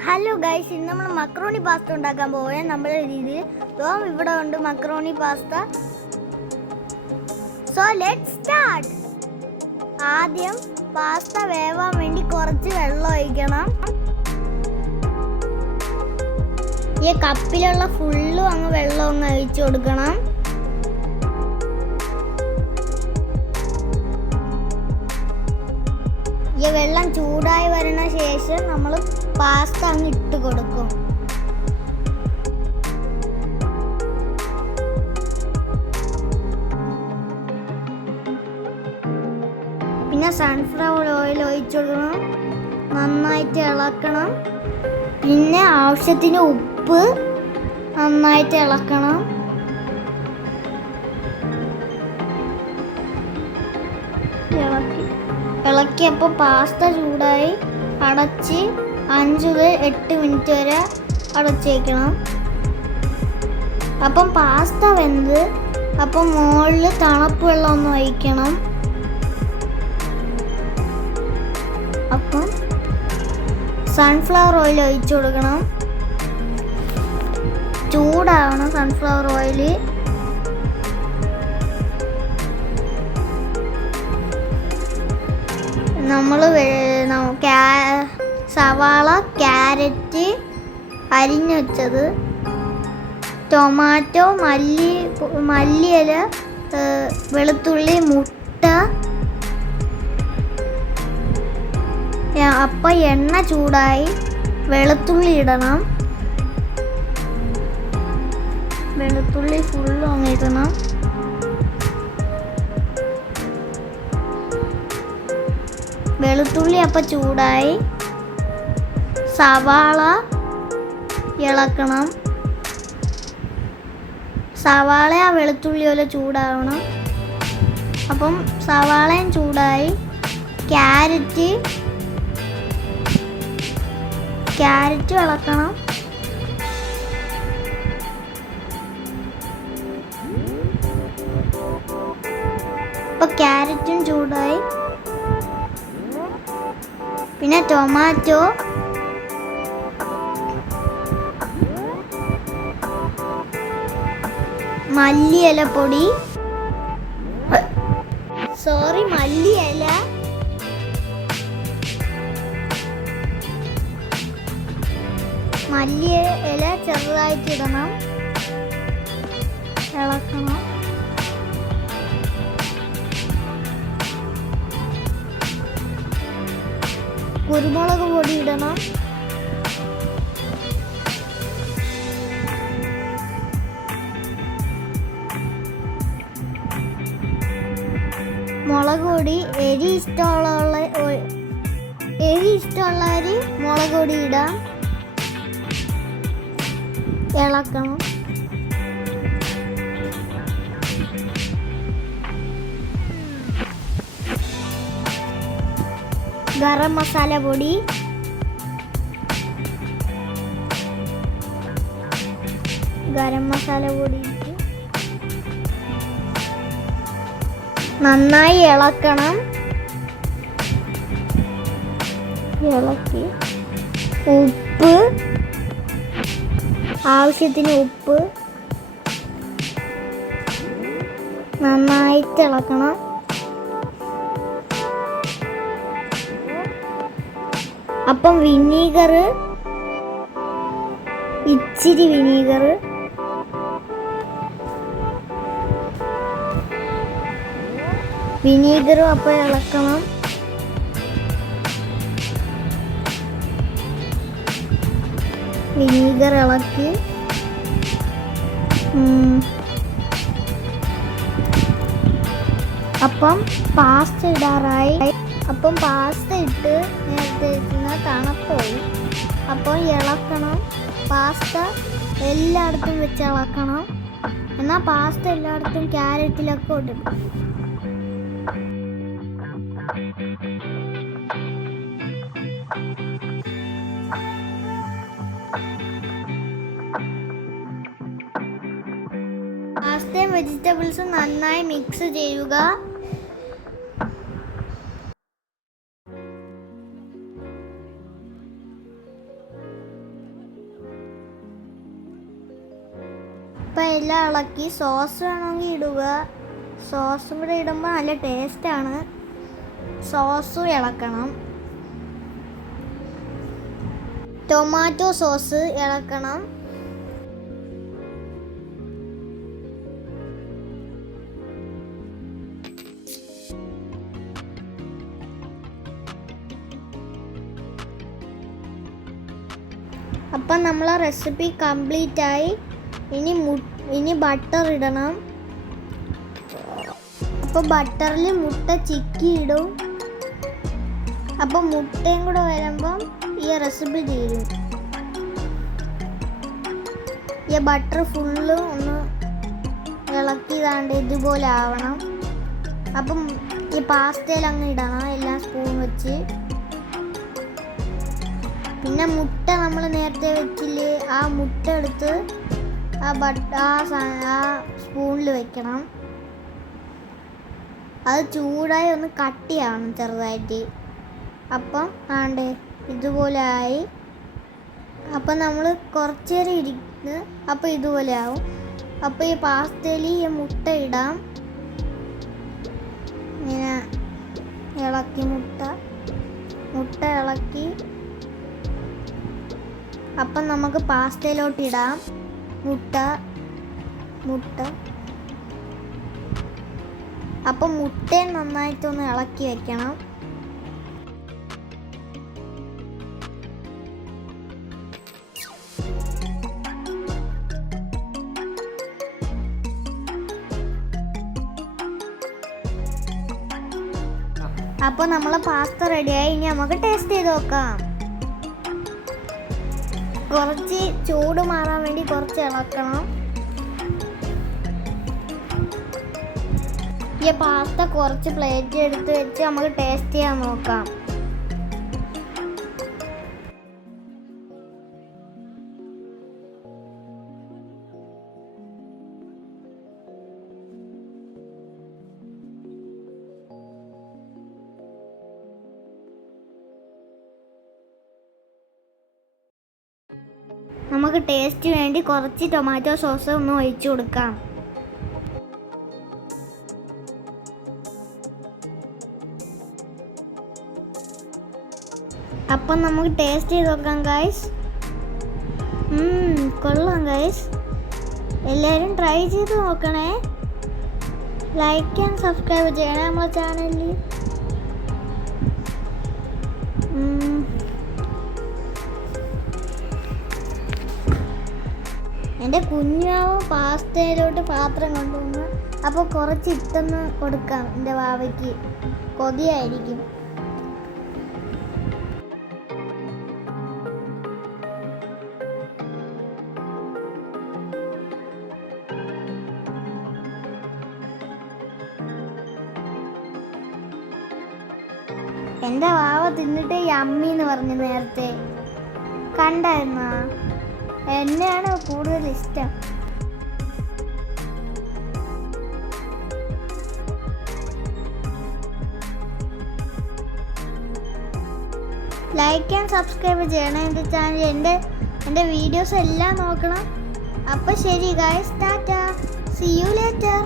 Hello guys, ഇന്ന് നമ്മൾ macaroni pasta ഉണ്ടാക്കാൻ പോവുകയാണ്. നമ്മുടെ രീതിയിൽ ഇവിടെ ഉണ്ട് macaroni pasta. So let's start. ആദ്യം പാസ്ത വേവാൻ വേണ്ടി കുറച്ച് വെള്ളം ഒഴിക്കണം. ഈ കപ്പിലുള്ള ഫുള്ളും അങ്ങ് വെള്ളം ഒന്ന് ഒഴിച്ചു കൊടുക്കണം. ഈ വെള്ളം ചൂടായി വരുന്ന ശേഷം നമ്മൾ പാസ്ത അങ്ങ് ഇട്ട് കൊടുക്കും. പിന്നെ സൺഫ്ലവർ ഓയിൽ ഒഴിച്ചു കൊടുക്കണം. നന്നായിട്ട് ഇളക്കണം. പിന്നെ ആവശ്യത്തിന് ഉപ്പ് നന്നായിട്ട് ഇളക്കണം. ഇളക്കിയപ്പോൾ പാസ്ത ചൂടായി. അടച്ച് 5 മുതൽ 8 മിനിറ്റ് വരെ അടച്ച് വയ്ക്കണം. അപ്പം പാസ്ത വെന്ത് അപ്പം മുകളിൽ തണുപ്പ് വെള്ളം ഒന്ന് ഒഴിക്കണം. അപ്പം സൺഫ്ലവർ ഓയിൽ ഒഴിച്ചു കൊടുക്കണം. ചൂടാവണം സൺഫ്ലവർ ഓയിൽ. നമ്മൾ സവാള, ക്യാരറ്റ് അരിഞ്ഞു വെച്ചത്, ടൊമാറ്റോ, മല്ലിയില, വെളുത്തുള്ളി, മുട്ട. അപ്പം എണ്ണ ചൂടായി. വെളുത്തുള്ളി ഇടണം. വെളുത്തുള്ളി ഫുള്ളും അങ്ങ് ഇടണം. വെളുത്തുള്ളി അപ്പം ചൂടായി. സവാള ഇളക്കണം. സവാള ആ വെളുത്തുള്ളി പോലെ ചൂടാവണം. അപ്പം സവാളയും ചൂടായി. ക്യാരറ്റ് ഇളക്കണം. അപ്പം ക്യാരറ്റും ചൂടായി. പിന്നെ ടൊമാറ്റോ, മല്ലിയില പൊടി, മല്ലിയില, ചെറുതായിട്ട് ഇടണം. ഇളക്കണം. കുരുമുളക് പൊടി ഇടണം. മുളക് പൊടി, എരി ഇഷ്ടമുള്ളവർ മുളക് പൊടി ഇടാം. ഇളക്കണം. ഗരം മസാല പൊടി, നന്നായി ഇളക്കണം. ഇളക്കി ഉപ്പ്, ആവശ്യത്തിന് ഉപ്പ് നന്നായിട്ട് ഇളക്കണം. അപ്പം ഇച്ചിരി വിനീഗർ, അപ്പം ഇളക്കണം. വിനീഗർ ഇളക്കി. അപ്പം പാസ്ത ഇടാറായി. അപ്പം പാസ്ത ഇട്ട് നേരത്തെ ഇട്ടുന്ന തണുപ്പോയി. അപ്പോൾ ഇളക്കണം. പാസ്ത എല്ലായിടത്തും വെച്ച് ഇളക്കണം. എന്നാൽ പാസ്ത എല്ലായിടത്തും ക്യാരറ്റിലൊക്കെ ഇടും. പാസ്തയും വെജിറ്റബിൾസും നന്നായി മിക്സ് ചെയ്യുക. അപ്പം എല്ലാം ഇളക്കി സോസ് വേണമെങ്കിൽ ഇടുക. സോസും കൂടെ ഇടുമ്പോൾ നല്ല ടേസ്റ്റാണ്. സോസും ഇളക്കണം. ടൊമാറ്റോ സോസ് ഇളക്കണം. അപ്പം നമ്മളെ റെസിപ്പി കംപ്ലീറ്റ് ആയി. ഇനി ബട്ടർ ഇടണം. അപ്പോൾ ബട്ടറിൽ മുട്ട ചിക്കി ഇടും. അപ്പം മുട്ടയും കൂടെ വരുമ്പം ഈ റെസിപ്പി തീരും. ഈ ബട്ടർ ഫുള്ള് ഒന്ന് ഇളക്കിയതാണ്ട് ഇതുപോലെ ആവണം. അപ്പം ഈ പാസ്തയിൽ അങ്ങ് ഇടണം എല്ലാം സ്പൂൺ വെച്ച്. പിന്നെ മുട്ട നമ്മൾ നേരത്തെ വെച്ചില്ലേ, ആ മുട്ട എടുത്ത് ആ സ്പൂണിൽ വെക്കണം. അത് ചൂടായി ഒന്ന് കട്ടിയാവണം ചെറുതായിട്ട്. അപ്പം ആണ്ട് ഇതുപോലെ ആയി. അപ്പം നമ്മൾ കുറച്ച് നേരം ഇരിക്കുന്നു. അപ്പം ഇതുപോലെ ആവും. അപ്പം ഈ പാസ്തയിൽ ഈ മുട്ട ഇടാം. ഇങ്ങനെ ഇളക്കി മുട്ട ഇളക്കി. അപ്പം നമുക്ക് പാസ്തയിലോട്ട് ഇടാം മുട്ട. അപ്പം മുട്ടയെ നന്നായിട്ടൊന്ന് ഇളക്കി വെക്കണം. അപ്പോൾ നമ്മളെ പാസ്ത റെഡിയായി. ഇനി നമുക്ക് ടേസ്റ്റ് ചെയ്ത് നോക്കാം. കുറച്ച് ചൂട് മാറാൻ വേണ്ടി കുറച്ച് ഇളക്കണം. ഈ പാസ്ത കുറച്ച് പ്ലേറ്റ് എടുത്ത് വെച്ച് നമുക്ക് ടേസ്റ്റ് ചെയ്യാൻ നോക്കാം. നമുക്ക് ടേസ്റ്റ് വേണ്ടി കുറച്ച് ടൊമാറ്റോ സോസ് ഒന്ന് ഒഴിച്ചു കൊടുക്കാം. അപ്പം നമുക്ക് ടേസ്റ്റ് ചെയ്ത് നോക്കാം ഗൈസ്. കൊള്ളാം ഗൈസ്. എല്ലാവരും ട്രൈ ചെയ്ത് നോക്കണേ. ലൈക്ക് ആൻഡ് സബ്സ്ക്രൈബ് ചെയ്യണേ നമ്മളെ ചാനലിൽ. എൻ്റെ കുഞ്ഞാവ് പാസ്തയിലോട്ട് പാത്രം കൊണ്ടുവന്ന്. അപ്പോൾ കുറച്ച് ഇട്ടൊന്ന് കൊടുക്കാം. എൻ്റെ വാവയ്ക്ക് കൊതിയായിരിക്കും. എൻ്റെ വാവ തിന്നിട്ട് യമ്മി എന്ന് പറഞ്ഞു നേരത്തെ. കണ്ടായിരുന്നോ? എന്നെയാണ് കൂടുതൽ ഇഷ്ടം. ലൈക്ക് ആൻഡ് സബ്സ്ക്രൈബ് ചെയ്യണം എൻ്റെ ചാനൽ. എൻ്റെ വീഡിയോസ് എല്ലാം നോക്കണം. അപ്പോൾ ശരി ഗൈസ്, ടാറ്റാ, സീ യു ലേറ്റർ.